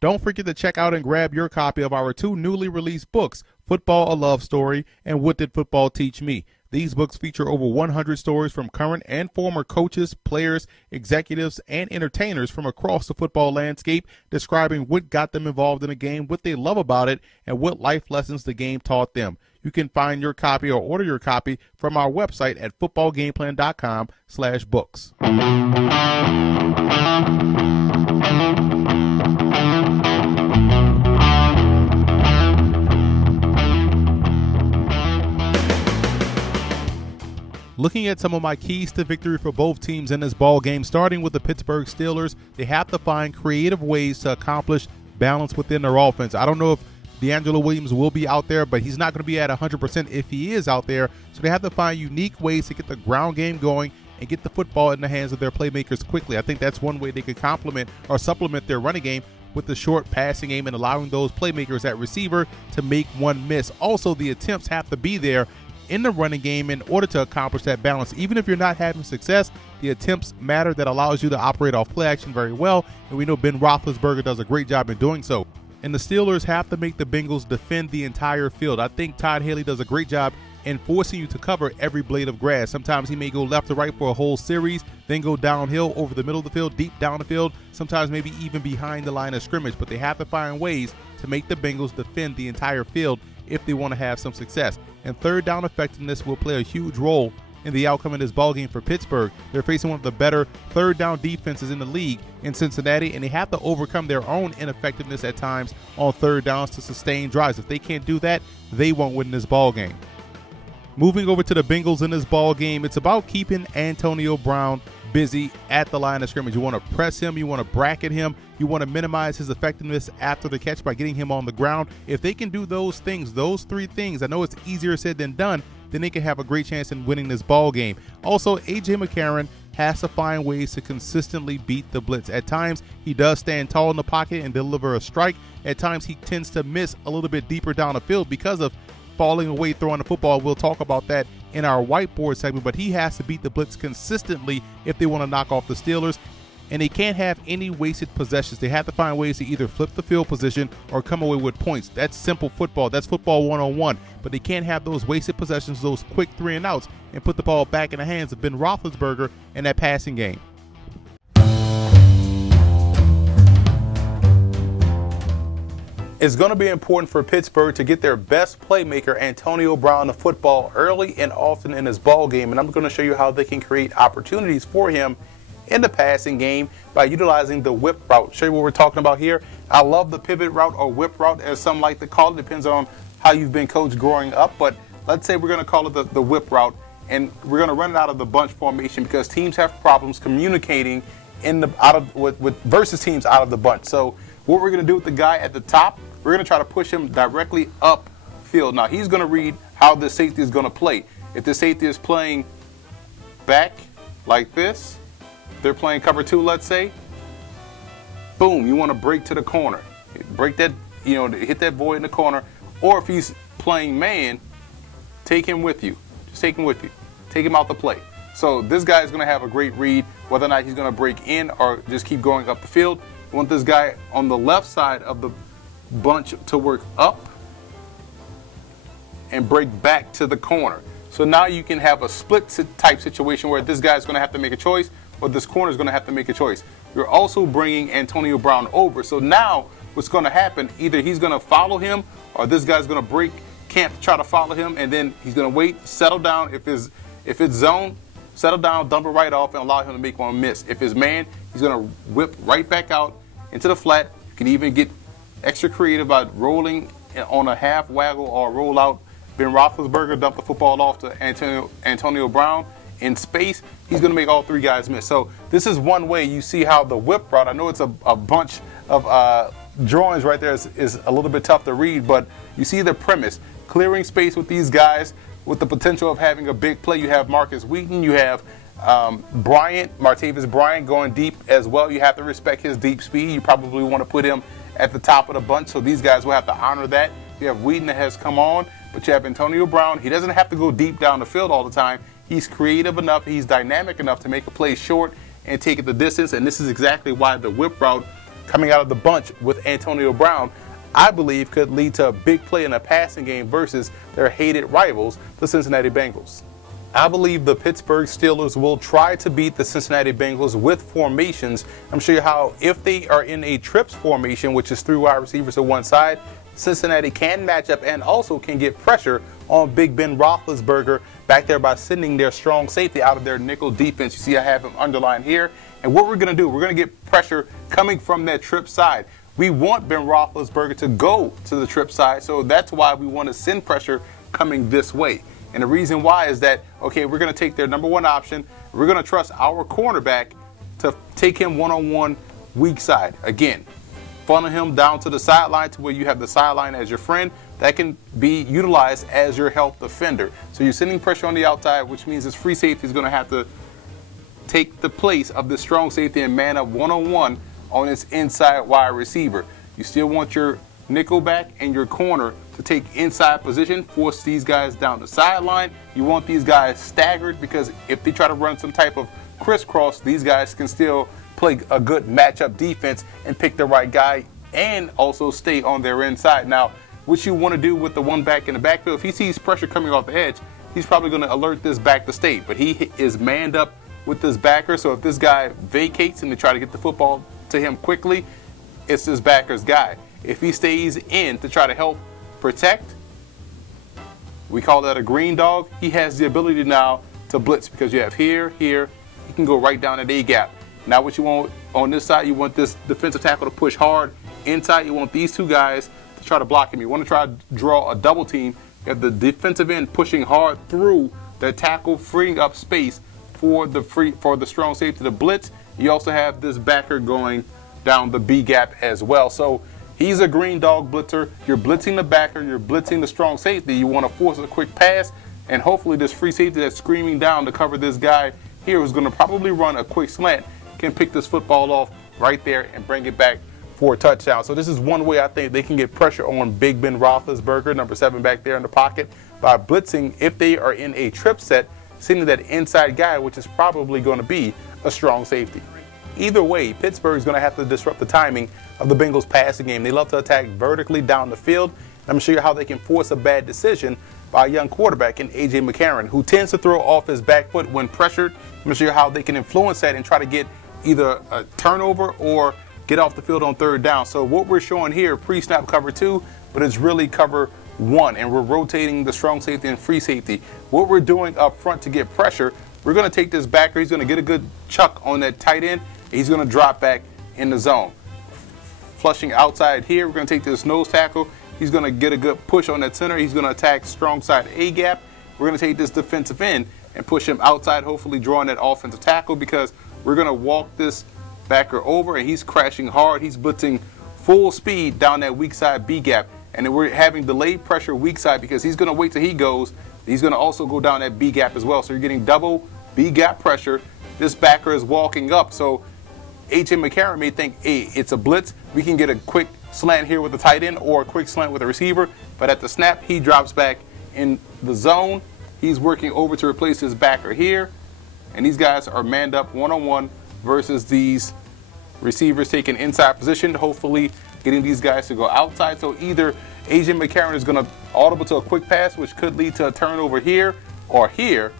Don't forget to check out and grab your copy of our 2 newly released books, Football: A Love Story and What Did Football Teach Me? These books feature over 100 stories from current and former coaches, players, executives, and entertainers from across the football landscape, describing what got them involved in the game, what they love about it, and what life lessons the game taught them. You can find your copy or order your copy from our website at footballgameplan.com/books. Looking at some of my keys to victory for both teams in this ball game, starting with the Pittsburgh Steelers, they have to find creative ways to accomplish balance within their offense. I don't know if DeAngelo Williams will be out there, but he's not going to be at 100% if he is out there. So they have to find unique ways to get the ground game going and get the football in the hands of their playmakers quickly. I think that's one way they could complement or supplement their running game with the short passing game and allowing those playmakers at receiver to make one miss. Also, the attempts have to be there in the running game in order to accomplish that balance. Even if you're not having success, the attempts matter. That allows you to operate off play action very well, and we know Ben Roethlisberger does a great job in doing so. And the Steelers have to make the Bengals defend the entire field. I think Todd Haley does a great job in forcing you to cover every blade of grass. Sometimes he may go left to right for a whole series, then go downhill over the middle of the field, deep down the field, sometimes maybe even behind the line of scrimmage. But they have to find ways to make the Bengals defend the entire field if they want to have some success. And third down effectiveness will play a huge role in the outcome of this ball game for Pittsburgh. They're facing one of the better third down defenses in the league in Cincinnati, and they have to overcome their own ineffectiveness at times on third downs to sustain drives. If they can't do that, they won't win this ball game. Moving over to the Bengals in this ball game, it's about keeping Antonio Brown busy at the line of scrimmage. You want to press him, you want to bracket him, you want to minimize his effectiveness after the catch by getting him on the ground. If they can do those things, those 3 things, I know it's easier said than done, then they can have a great chance in winning this ball game. Also, A.J. McCarron has to find ways to consistently beat the blitz. At times, he does stand tall in the pocket and deliver a strike. At times, he tends to miss a little bit deeper down the field because of falling away throwing the football. We'll talk about that in our whiteboard segment, but he has to beat the blitz consistently if they want to knock off the Steelers. And they can't have any wasted possessions. They have to find ways to either flip the field position or come away with points. That's simple football. That's football 101. But they can't have those wasted possessions, those quick 3 and outs, and put the ball back in the hands of Ben Roethlisberger in that passing game. It's going to be important for Pittsburgh to get their best playmaker, Antonio Brown, the football early and often in his ball game. And I'm going to show you how they can create opportunities for him in the passing game by utilizing the whip route. Show you what we're talking about here. I love the pivot route or whip route, as some like to call it. Depends on how you've been coached growing up. But let's say we're going to call it the whip route, and we're going to run it out of the bunch formation because teams have problems communicating versus teams out of the bunch. So what we're going to do with the guy at the top, we're going to try to push him directly upfield. Now he's going to read how the safety is going to play. If the safety is playing back like this, they're playing cover 2, let's say. Boom, you want to break to the corner. Break that, hit that void in the corner. Or if he's playing man, take him with you. Just take him with you. Take him out the play. So this guy is going to have a great read, whether or not he's going to break in or just keep going up the field. You want this guy on the left side of the bunch to work up and break back to the corner. So now you can have a split type situation where this guy's going to have to make a choice, or this corner is going to have to make a choice. You're also bringing Antonio Brown over. So now what's going to happen, either he's going to follow him or this guy's going to break camp to try to follow him, and then he's going to wait, settle down. If it's zone, settle down, dump it right off, and allow him to make one miss. If it's man, he's going to whip right back out into the flat. You can even get extra creative by rolling on a half waggle or roll out. Ben Roethlisberger dump the football off to Antonio Brown in space. He's going to make all 3 guys miss. So this is one way you see how the whip route, I know it's a bunch of drawings right there is a little bit tough to read, but you see the premise. Clearing space with these guys with the potential of having a big play. You have Marcus Wheaton, you have Martavis Bryant going deep as well. You have to respect his deep speed. You probably want to put him at the top of the bunch, so these guys will have to honor that. You have Wheaton that has come on, but you have Antonio Brown. He doesn't have to go deep down the field all the time. He's creative enough, he's dynamic enough to make a play short and take it the distance, and this is exactly why the whip route coming out of the bunch with Antonio Brown, I believe could lead to a big play in a passing game versus their hated rivals, the Cincinnati Bengals. I believe the Pittsburgh Steelers will try to beat the Cincinnati Bengals with formations. I'm sure you how if they are in a trips formation, which is 3 wide receivers to one side, Cincinnati can match up and also can get pressure on Big Ben Roethlisberger back there by sending their strong safety out of their nickel defense. You see I have him underlined here. And what we're going to do, we're going to get pressure coming from that trip side. We want Ben Roethlisberger to go to the trip side, so that's why we want to send pressure coming this way. And the reason why is that, okay, we're going to take their number one option. We're going to trust our cornerback to take him one-on-one weak side. Again, funnel him down to the sideline to where you have the sideline as your friend. That can be utilized as your help defender. So you're sending pressure on the outside, which means this free safety is going to have to take the place of the strong safety and man up one-on-one on its inside wide receiver. You still want your nickel back and your corner to take inside position, force these guys down the sideline. You want these guys staggered because if they try to run some type of crisscross, these guys can still play a good matchup defense and pick the right guy and also stay on their inside. Now, what you want to do with the one back in the backfield, if he sees pressure coming off the edge, he's probably going to alert this back to stay. But he is manned up with this backer, so if this guy vacates and they try to get the football to him quickly, it's this backer's guy. If he stays in to try to help protect, we call that a green dog. He has the ability now to blitz because you have here, he can go right down at A gap. Now what you want on this side, you want this defensive tackle to push hard. Inside, you want these two guys to try to block him. You want to try to draw a double team. You have the defensive end pushing hard through the tackle, freeing up space for the strong safety to blitz. You also have this backer going down the B gap as well. So he's a green dog blitzer. You're blitzing the backer. You're blitzing the strong safety. You want to force a quick pass, and hopefully this free safety that's screaming down to cover this guy here who's going to probably run a quick slant can pick this football off right there and bring it back for a touchdown. So this is one way I think they can get pressure on Big Ben Roethlisberger, number 7 back there in the pocket, by blitzing if they are in a trip set, sending that inside guy, which is probably going to be a strong safety. Either way, Pittsburgh is going to have to disrupt the timing of the Bengals passing game. They love to attack vertically down the field. I'm going to show you how they can force a bad decision by a young quarterback in A.J. McCarron, who tends to throw off his back foot when pressured. I'm going to show you how they can influence that and try to get either a turnover or get off the field on third down. So what we're showing here, pre-snap cover 2, but it's really cover 1, and we're rotating the strong safety and free safety. What we're doing up front to get pressure, we're going to take this backer. He's going to get a good chuck on that tight end. He's going to drop back in the zone. Flushing outside here, we're going to take this nose tackle. He's going to get a good push on that center. He's going to attack strong side A gap. We're going to take this defensive end and push him outside, hopefully drawing that offensive tackle, because we're going to walk this backer over, and he's crashing hard. He's blitzing full speed down that weak side B gap. And then we're having delayed pressure weak side because he's going to wait till he goes. He's going to also go down that B gap as well. So you're getting double B gap pressure. This backer is walking up. So A.J. McCarron may think, hey, it's a blitz. We can get a quick slant here with the tight end or a quick slant with the receiver. But at the snap, he drops back in the zone. He's working over to replace his backer here. And these guys are manned up one-on-one versus these receivers taking inside position, hopefully getting these guys to go outside. So either A.J. McCarron is going to audible to a quick pass, which could lead to a turnover here or here.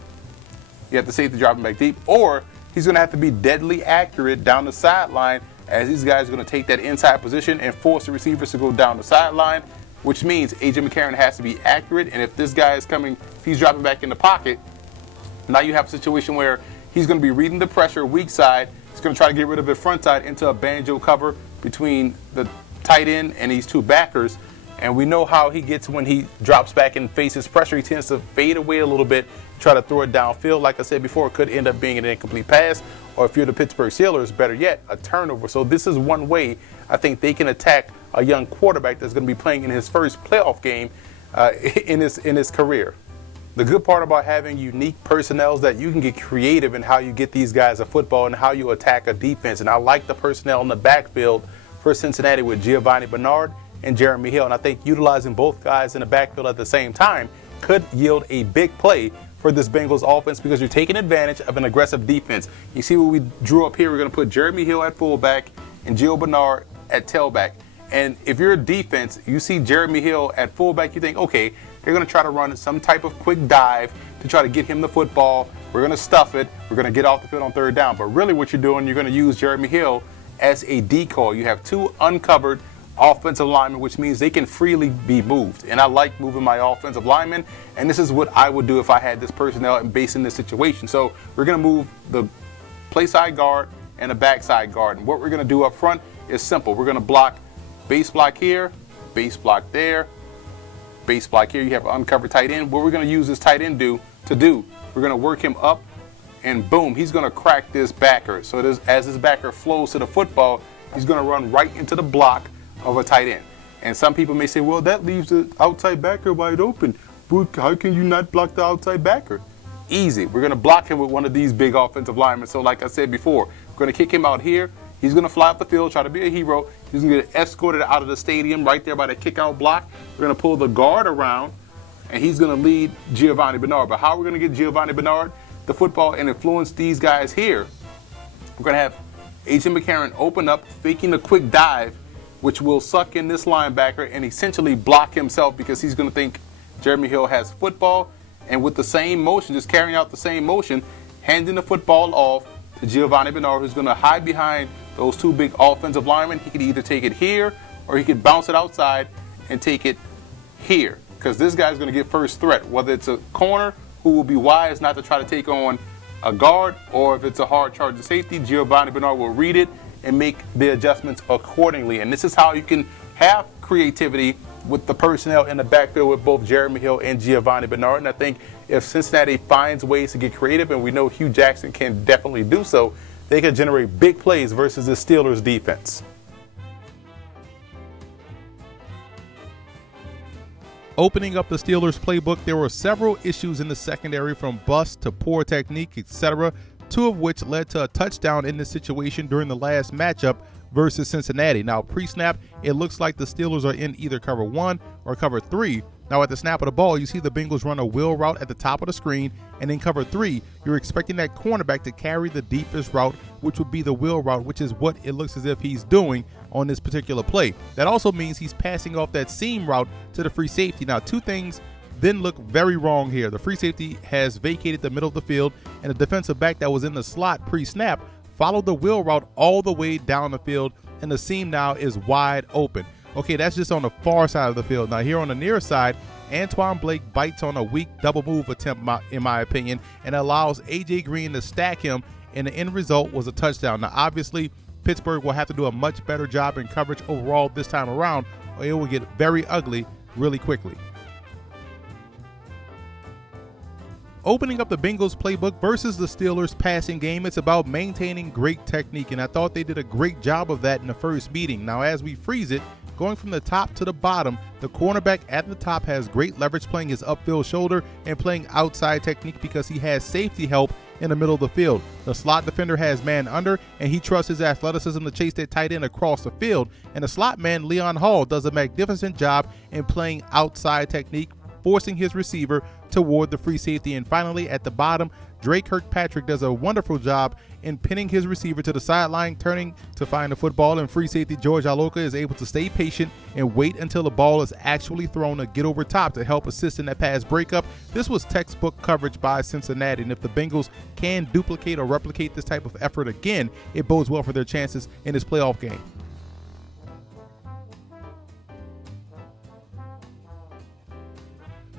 You have the safety dropping back deep. Or he's going to have to be deadly accurate down the sideline, as these guys are going to take that inside position and force the receivers to go down the sideline, which means A.J. McCarron has to be accurate. And if this guy is coming, if he's dropping back in the pocket, now you have a situation where he's going to be reading the pressure weak side. He's going to try to get rid of the front side into a banjo cover between the tight end and these two backers. And we know how he gets when he drops back and faces pressure. He tends to fade away a little bit, try to throw it downfield. Like I said before, it could end up being an incomplete pass, or if you're the Pittsburgh Steelers, better yet, a turnover. So this is one way I think they can attack a young quarterback that's going to be playing in his first playoff game in his career. The good part about having unique personnel is that you can get creative in how you get these guys a football and how you attack a defense. And I like the personnel in the backfield for Cincinnati with Giovanni Bernard and Jeremy Hill. And I think utilizing both guys in the backfield at the same time could yield a big play for this Bengals offense, because you're taking advantage of an aggressive defense. You see what we drew up here? We're going to put Jeremy Hill at fullback and Gio Bernard at tailback. And if you're a defense, you see Jeremy Hill at fullback, you think, okay, they're going to try to run some type of quick dive to try to get him the football. We're going to stuff it. We're going to get off the field on third down. But really what you're doing, you're going to use Jeremy Hill as a decoy. You have two uncovered offensive linemen, which means they can freely be moved. And I like moving my offensive linemen. And this is what I would do if I had this personnel and based in this situation. So we're going to move the play side guard and a backside guard. And what we're going to do up front is simple. We're going to block base block here, base block there, base block here. You have an uncovered tight end. What we're going to use this tight end we're going to work him up, and boom, he's going to crack this backer. So as this backer flows to the football, he's going to run right into the block of a tight end. And some people may say, well, that leaves the outside backer wide open. How can you not block the outside backer? Easy. We're going to block him with one of these big offensive linemen. So like I said before, we're going to kick him out here. He's going to fly up the field, try to be a hero. He's going to get escorted out of the stadium right there by the kick-out block. We're going to pull the guard around, and he's going to lead Giovanni Bernard. But how are we going to get Giovanni Bernard the football and influence these guys here? We're going to have A.J. McCarron open up, faking a quick dive, which will suck in this linebacker and essentially block himself because he's going to think Jeremy Hill has football. And with the same motion, just carrying out the same motion, handing the football off to Giovanni Bernard, who's going to hide behind those two big offensive linemen. He could either take it here or he could bounce it outside and take it here, because this guy's going to get first threat, whether it's a corner who will be wise not to try to take on a guard, or if it's a hard charge to safety, Giovanni Bernard will read it and make the adjustments accordingly. And this is how you can have creativity with the personnel in the backfield with both Jeremy Hill and Giovanni Bernard. And I think if Cincinnati finds ways to get creative, and we know Hugh Jackson can definitely do so, they can generate big plays versus the Steelers defense. Opening up the Steelers playbook, there were several issues in the secondary, from bust to poor technique, etc., two of which led to a touchdown in this situation during the last matchup versus Cincinnati. Now, pre-snap, it looks like the Steelers are in either cover 1 or cover 3. Now, at the snap of the ball, you see the Bengals run a wheel route at the top of the screen, and in cover 3, you're expecting that cornerback to carry the deepest route, which would be the wheel route, which is what it looks as if he's doing on this particular play. That also means he's passing off that seam route to the free safety. Now, two things then look very wrong here. The free safety has vacated the middle of the field, and the defensive back that was in the slot pre-snap followed the wheel route all the way down the field, and the seam now is wide open. Okay, that's just on the far side of the field. Now, here on the near side, Antoine Blake bites on a weak double move attempt, in my opinion, and allows A.J. Green to stack him, and the end result was a touchdown. Now, obviously, Pittsburgh will have to do a much better job in coverage overall this time around, or it will get very ugly really quickly. Opening up the Bengals playbook versus the Steelers passing game, it's about maintaining great technique, and I thought they did a great job of that in the first meeting. Now, as we freeze it, going from the top to the bottom, the cornerback at the top has great leverage, playing his upfield shoulder and playing outside technique because he has safety help in the middle of the field. The slot defender has man under, and he trusts his athleticism to chase that tight end across the field. And the slot man, Leon Hall, does a magnificent job in playing outside technique, forcing his receiver toward the free safety. And finally, at the bottom, Drake Kirkpatrick does a wonderful job in pinning his receiver to the sideline, turning to find the football, and free safety George Aloka is able to stay patient and wait until the ball is actually thrown to get over top to help assist in that pass breakup. This was textbook coverage by Cincinnati, and if the Bengals can duplicate or replicate this type of effort again, it bodes well for their chances in this playoff game.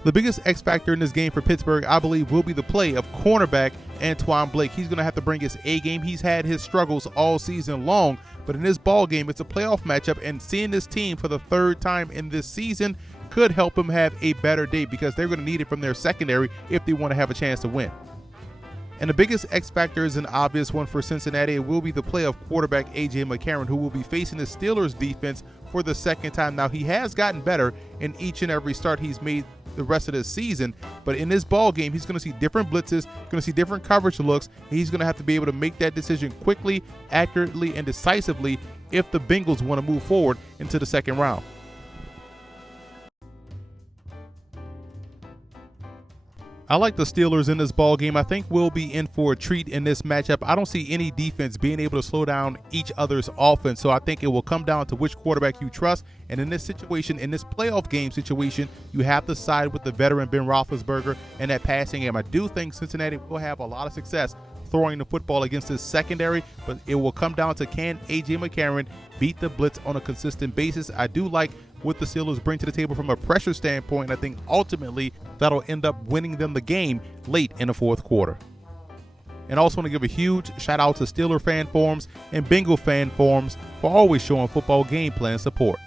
The biggest X factor in this game for Pittsburgh, I believe, will be the play of cornerback Antoine Blake. He's going to have to bring his A game. He's had his struggles all season long, but in this ball game, it's a playoff matchup, and seeing this team for the third time in this season could help him have a better day, because they're going to need it from their secondary if they want to have a chance to win. And the biggest X factor is an obvious one for Cincinnati. It will be the play of quarterback A.J. McCarron, who will be facing the Steelers defense for the second time. Now, he has gotten better in each and every start he's made the rest of the season, but in this ball game, he's going to see different blitzes, going to see different coverage looks, and he's going to have to be able to make that decision quickly, accurately, and decisively if the Bengals want to move forward into the second round. I like the Steelers in this ball game. I think we'll be in for a treat in this matchup. I don't see any defense being able to slow down each other's offense, so I think it will come down to which quarterback you trust. And in this situation, in this playoff game situation, you have to side with the veteran Ben Roethlisberger and that passing game. I do think Cincinnati will have a lot of success throwing the football against this secondary, but it will come down to, can A.J. McCarron beat the blitz on a consistent basis? I do like what the Steelers bring to the table from a pressure standpoint. I think ultimately that'll end up winning them the game late in the fourth quarter. And also want to give a huge shout out to Steeler fan forums and Bengal fan forums for always showing football game plan support.